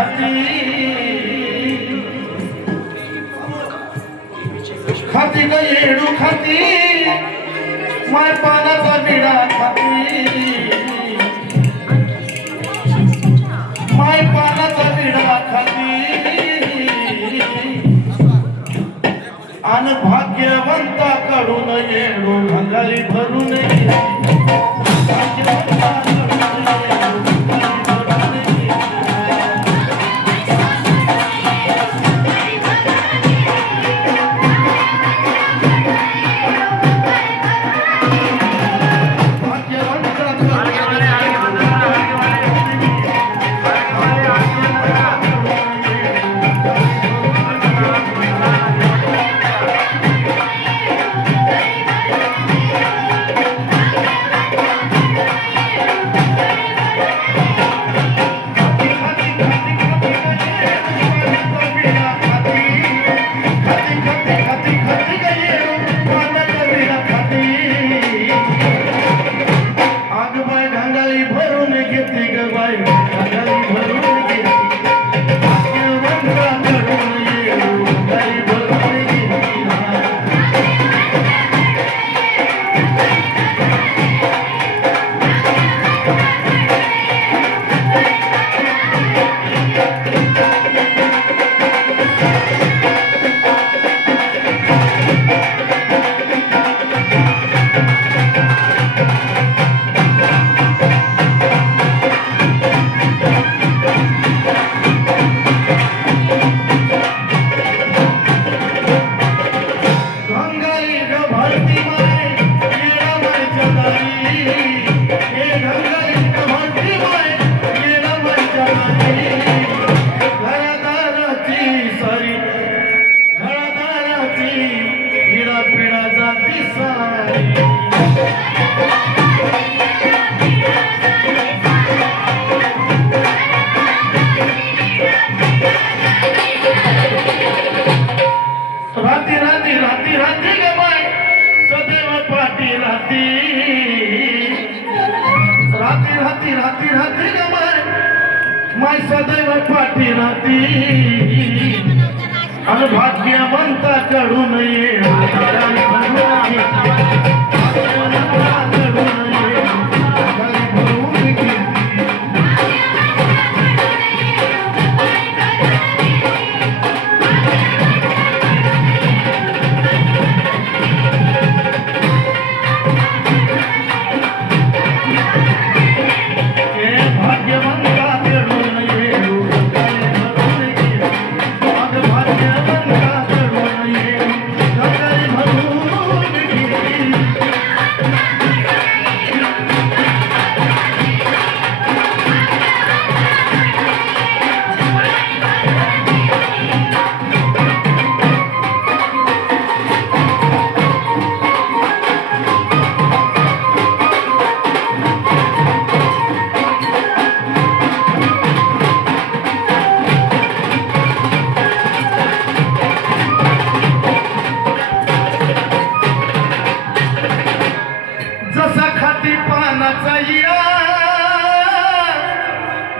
खाती खाती ग येडू खाती माय पानाचा विडा खाती माय पानाचा विडा खाती आणि भाग्यवंताकडून येडू घंगाली भरून माय सदैव पाठी राहती आणि भाग्यवंताकडून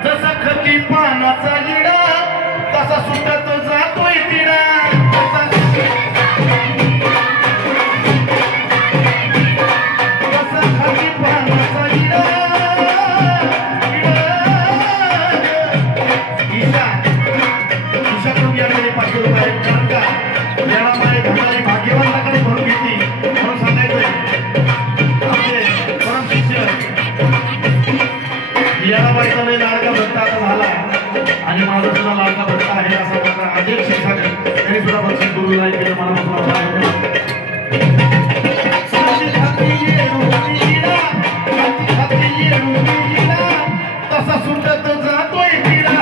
जसा खती पानाचा इडा तसा सुटत जातोय तिडा जसा खती पानाचा इडा ईशा ईशाकडून याकडे 500 रुपये कारण का याला घंटाली भाग्यवंताकडे भरून घेतली म्हणून सांगायचंय आपले परम शिष्य याला बाईचा लय लाडका भक्त आता झाला आणि माझा सुद्धा लाडका भक्त आहे असा माझा अनेक शिक्षक त्यांनी सुद्धा बक्षीस गुरुला केलं मला तसा सुटत जातोय तिला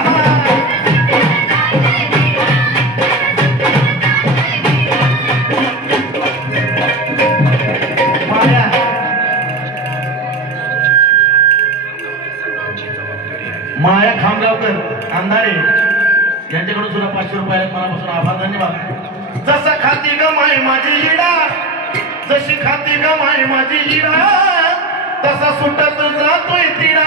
माया खामगावकर अंधारे यांच्याकडून सुद्धा 500 रुपये मनापासून आभार धन्यवाद। जसा खाती ग माय माझी हिडा जशी खाती ग माय माझी हिडा तसा सुटत जातोय तिडा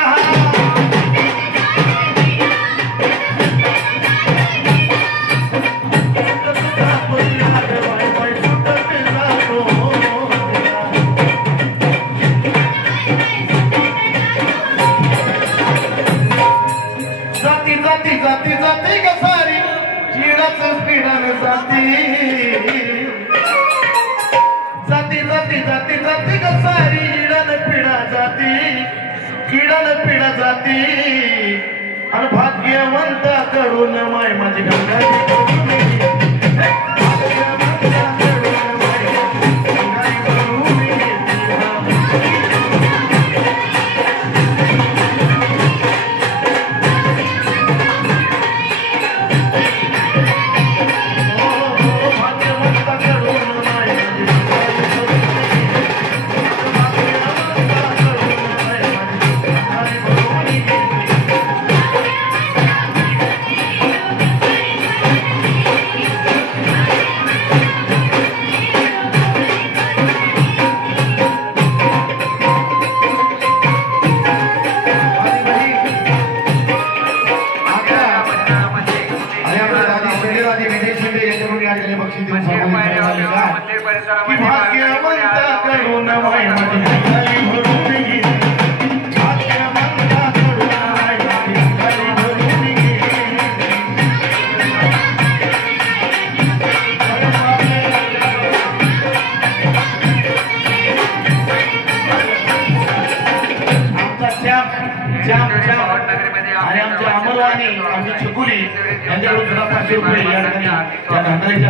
जाती जाती जाती जाती ग सारी इडन पिढा जाती किडन पिढा जाती आणि भाग्यवंताकडून माय माझी गंगारी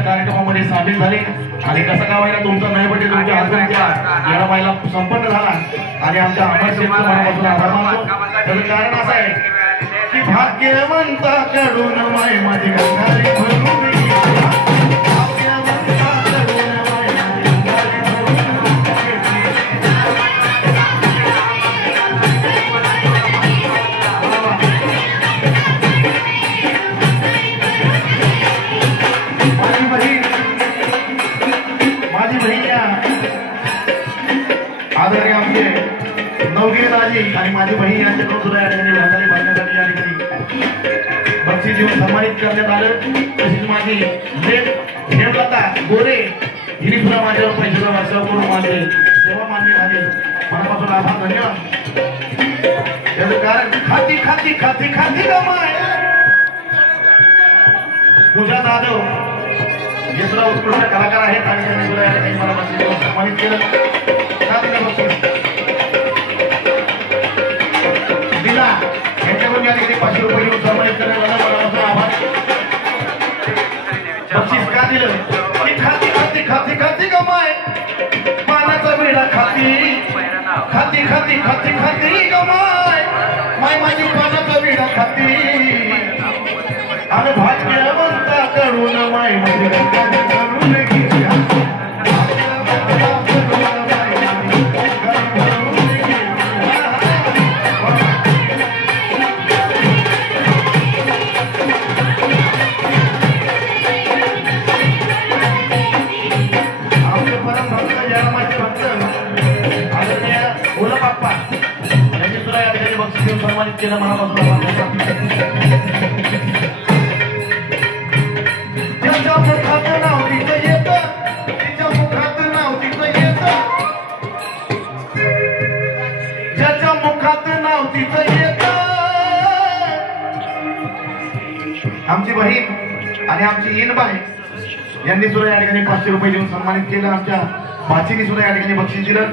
कार्यक्रमामध्ये सामील झाले आणि कसं का व्हायला तुमचा नैवेद्य तुमच्या हस्बंडच्या येणामाईला संपन्न झाला आणि आमच्या अमर शेठचं मनापासून आभार मानतो. त्याचं कारण असं आहे की भाग्यवंताकडून माय माझी गंगारी भरून आणि माझी बहीण यांच्याकडून सुद्धा या ठिकाणी भांडारी बांधण्यासाठी या ठिकाणी बक्षीस देऊन सन्मानित करण्यात आलं. तशीच माझी देवलता गोरे हिने सुद्धा माझ्यावर पैशाचा वर्षाव करून माझे सेवा मान्य झाली. मनापासून आभार धन्यवाद. त्याचं कारण खाती खाती खाती खाती गमाय पूजा जाधव हे सुद्धा उत्कृष्ट कलाकार आहेत आणि त्यांनी सुद्धा या ठिकाणी मला बक्षीस देऊन सन्मानित केलं. यांच्याकडून या ठिकाणी 500 रुपये घेऊन सन्मानित करण्यात आलं. मनापासून आभार. बक्षीस का दिलं की खाती खाती खाती खाती गमाय पानाचा वेळा खाती खाती खाती खाती खाती गमाय माय माझी पानाचा वेळा खाती आणि भाग्यवंताकडून माय माझी करून सन्मानित केलं. मनापासून ज्याच्या मुखात नाव तिचं येतं तिच्या मुखात नाव तिचं येतं ज्याच्या मुखात नाव तिचं येतं. आमची बहीण आणि आमची इनबाई यांनी सुद्धा या ठिकाणी 500 रुपये देऊन सन्मानित केलं. आमच्या भाचीने सुद्धा या ठिकाणी बक्षीस दिलं.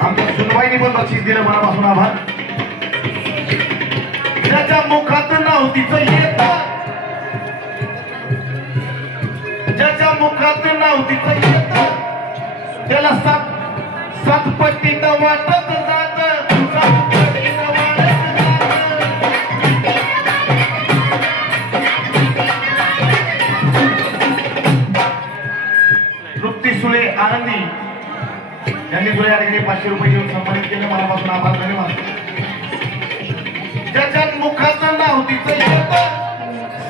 आमच्या सुनबाईने पण बक्षीस दिलं. मनापासून आभार. ज्याच्या मुखात नाव तिचं येतं ज्याच्या मुखात नाव तिचं येतं त्याला सात पट्टीनं वाटत जात तृप्ती सुळे आनंदी यांनी सुद्धा या ठिकाणी 500 रुपये देऊन सन्मानित केलं. मनापासून आभार धन्यवाद. ज्याच्या मुखाचं नाव तिचं येतं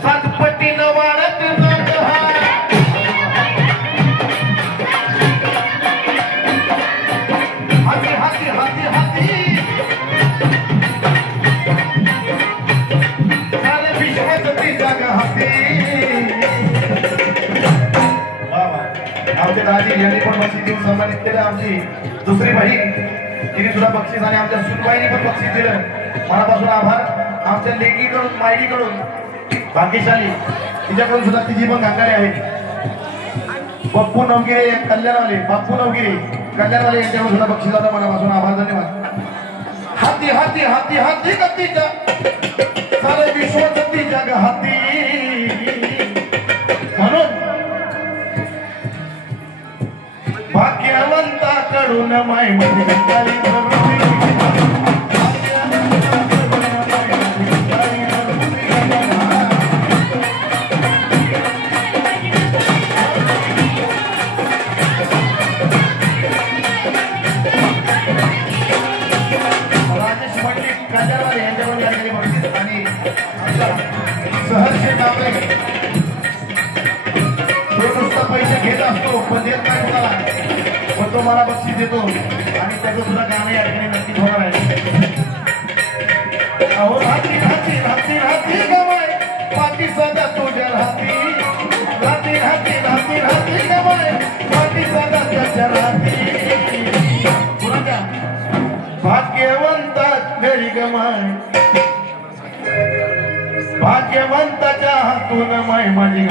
7 पट्टीनं वाढत जात हाती हाती हाती हाती सारे विश्वाची जागा हाती. आमच्या दादी यांनी पण बक्षीस देऊन सन्मानित केलं. आमची दुसरी बहीण तिने सुद्धा बक्षीस आणि आमच्या सुनबाईने पण बक्षीस दिलं. मनापासून आभार. आमच्या लेकीकडून मायडीकडून भाग्यशाली तिच्याकडून सुद्धा तिची पण गांगारी आहे. बाप्पू नवगिरे कल्याणवाले, बाप्पू नवगिरे कल्याणवाले यांच्याकडून सुद्धा बक्षिसाचा मनापासून आभार, धन्यवाद. हाती हाती हाती हाती गतीच्या सारे विश्व गतीच्या ग हाती, म्हणून भाग्यवंताकडून माय मध्ये पैसे घेत असतो पण देत नाही तुम्हाला, पण तो मला बक्षीस देतो आणि त्याचं सुद्धा गाणं या ठिकाणी नक्कीच होणार आहे. अहो हाती हाती हाती हाती गमाय पाठी सदा तुझ्या हाती, हाती हाती हाती हाती गमाय पाठी सदा त्याच्या हाती, पुन्हा भाग्यवंता घरी गमाय भाग्यवंताच्या हातून माय माझी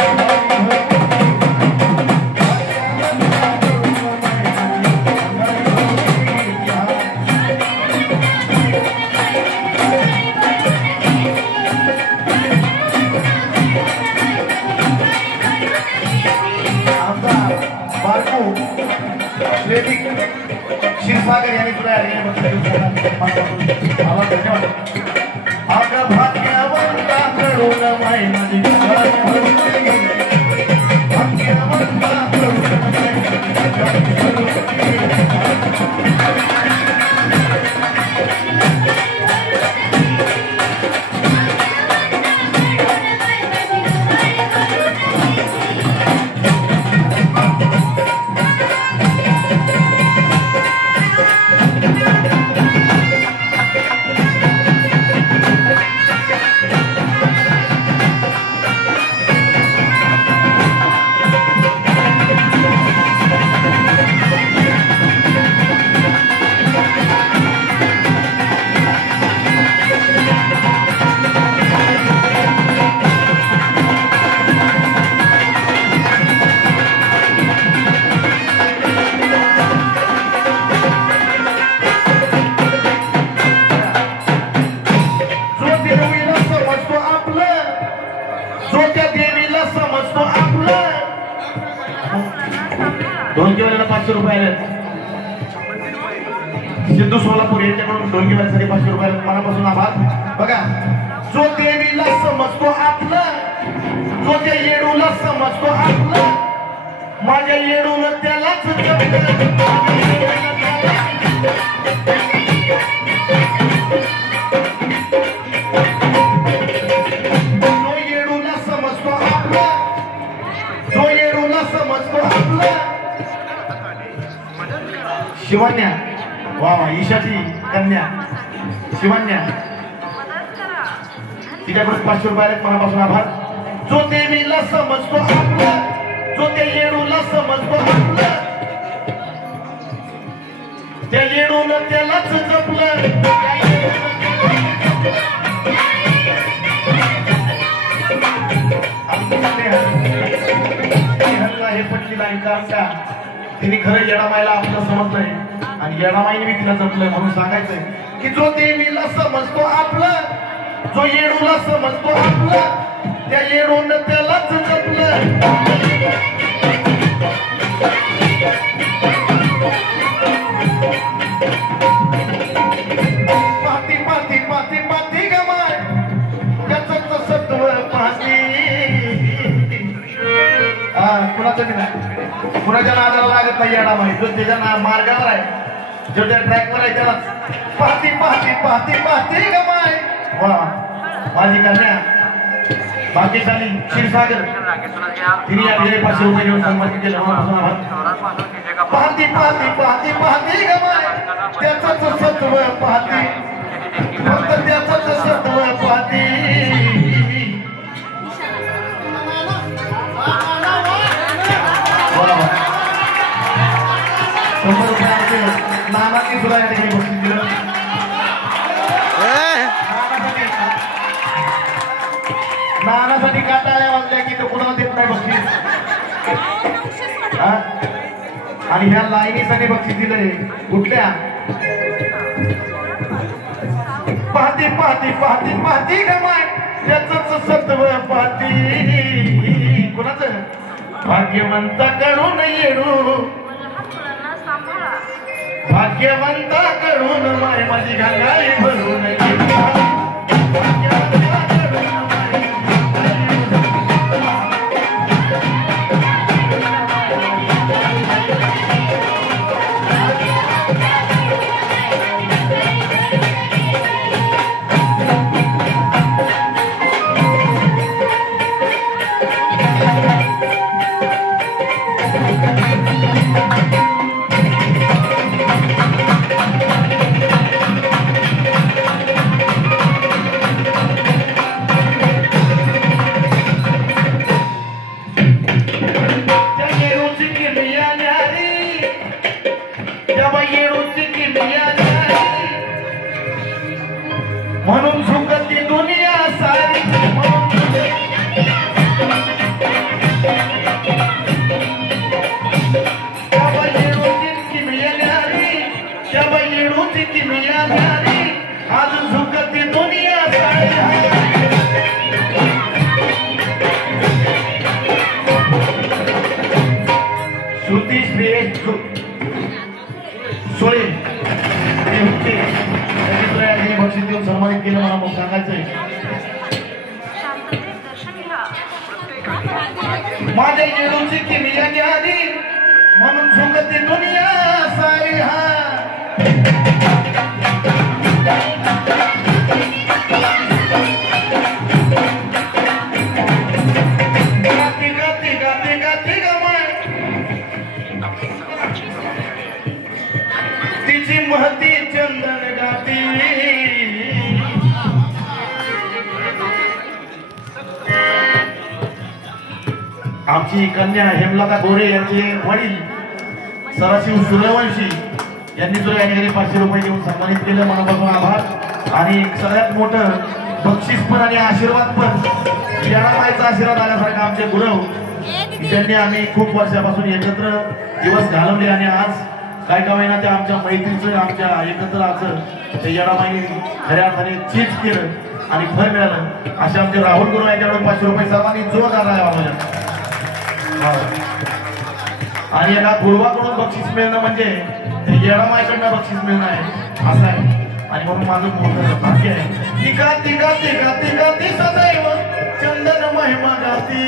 क्षीरसागर यांनी तुला धन्यवाद. अग भाग्यवंताकडून माय माझी ढोलकीवाल्याला 500 रुपये आले. सिद्धू सोलापूर यांच्याकडून ढोलकीवाल्यासाठी 500 रुपये मनापासून आभार. बघा, जो देवीला समजतो आपलं, जो त्या येडूला समजतो आपलं, माझ्या येडून त्यालाच जो येडूला समजतो आपलं, जो येडूला समजतो आपलं. शिवन्या, वा वा, ईशाची कन्या शिवन्या, तिच्याकडून 500 रुपये आले मनापासून आभार. जो देवीला समजतो आपलं, जो त्या येडूला समजतो आपलं, त्या येडून त्यालाच जपलं. हे पटली नाही का तिने खरं येडामाईला आपलं समजलंय आणि येडामाईने मी तिला जपलंय म्हणून सांगायचंय की जो देवीला समजतो आपलं, जो येडूला समजतो आपलं, त्या येडून त्यालाच जपलं. पाती पाती पाती पाती गमाय त्याचं सत्व पाहती. कुणाचं नाही, कुणाच्या नादाला लागत नाही येडामाई. जो त्याच्या मार्गावर आहे, जो त्या ट्रॅकवर आहे त्याला पाहती पाहती पाहती पाहती गमाय. वा, माझी कन्या भाग्यशाली क्षीरसागर, तिने या 500 रुपये घेऊन सन्मानित केलं. पाहती पाहती पाहती पाहती गमाय त्याचं सत्व पाहती, फक्त त्याचं सत्व पाहती. नानाची सुद्धा या ठिकाणी बक्षीस दिलं. नानासाठी काटाळ्या वाजल्या की तो कुणाला देत नाही बक्षीस. आणि ह्या लाईनीसाठी बक्षीस दिलंय कुठल्या पाहती पाहती पाहती पाहती गमाय त्याच सत्व पाहती कोणाचं भाग्यवंताकडून येडू भाग्यवंताकडून माय माझी गंगाई भरून म्हणून झुकती दुनिया सारी आज झुकती दुनिया सारी श्रुती श्रेष्ठ सोळे बक्षीस देऊन सन्मानित केलं मला मग सांगायचंय माझ्या येडूची किमियाने आली म्हणून झुकती दुनिया सारी हा गाती गाती गाती गाती गमाय तिची महती चंदन गाती आमची कन्या हेमलता गोरे यांचे वडील सदाशिव सूर्यवंशी यांनी जो या ठिकाणी 500 रुपये देऊन सन्मानित केलं मनापासून आभार आणि सगळ्यात मोठं बक्षीस पण आणि आशीर्वाद पण येणारायचा आशीर्वाद आल्यासारखा आमचे गुरव ज्यांनी आम्ही खूप वर्षापासून एकत्र दिवस घालवले आणि आज काय का महिना त्या आमच्या मैत्रीचं आमच्या एकत्राचं ते येणामाई खऱ्या अर्थाने चीज केलं आणि फळ मिळालं असे आमचे राहुल गुरु यांच्याकडून 500 रुपये सर्वांनी जोरदार आहे आणि याला गुरुवाकडून बक्षीस मिळणं म्हणजे येणामाईकडनं बक्षीस मिळणं आहे असं आहे आणि म्हणून माझं मोठं भाग्य आहे तिका तिका तिका तिका ती सदैव चंदन महिमा गाती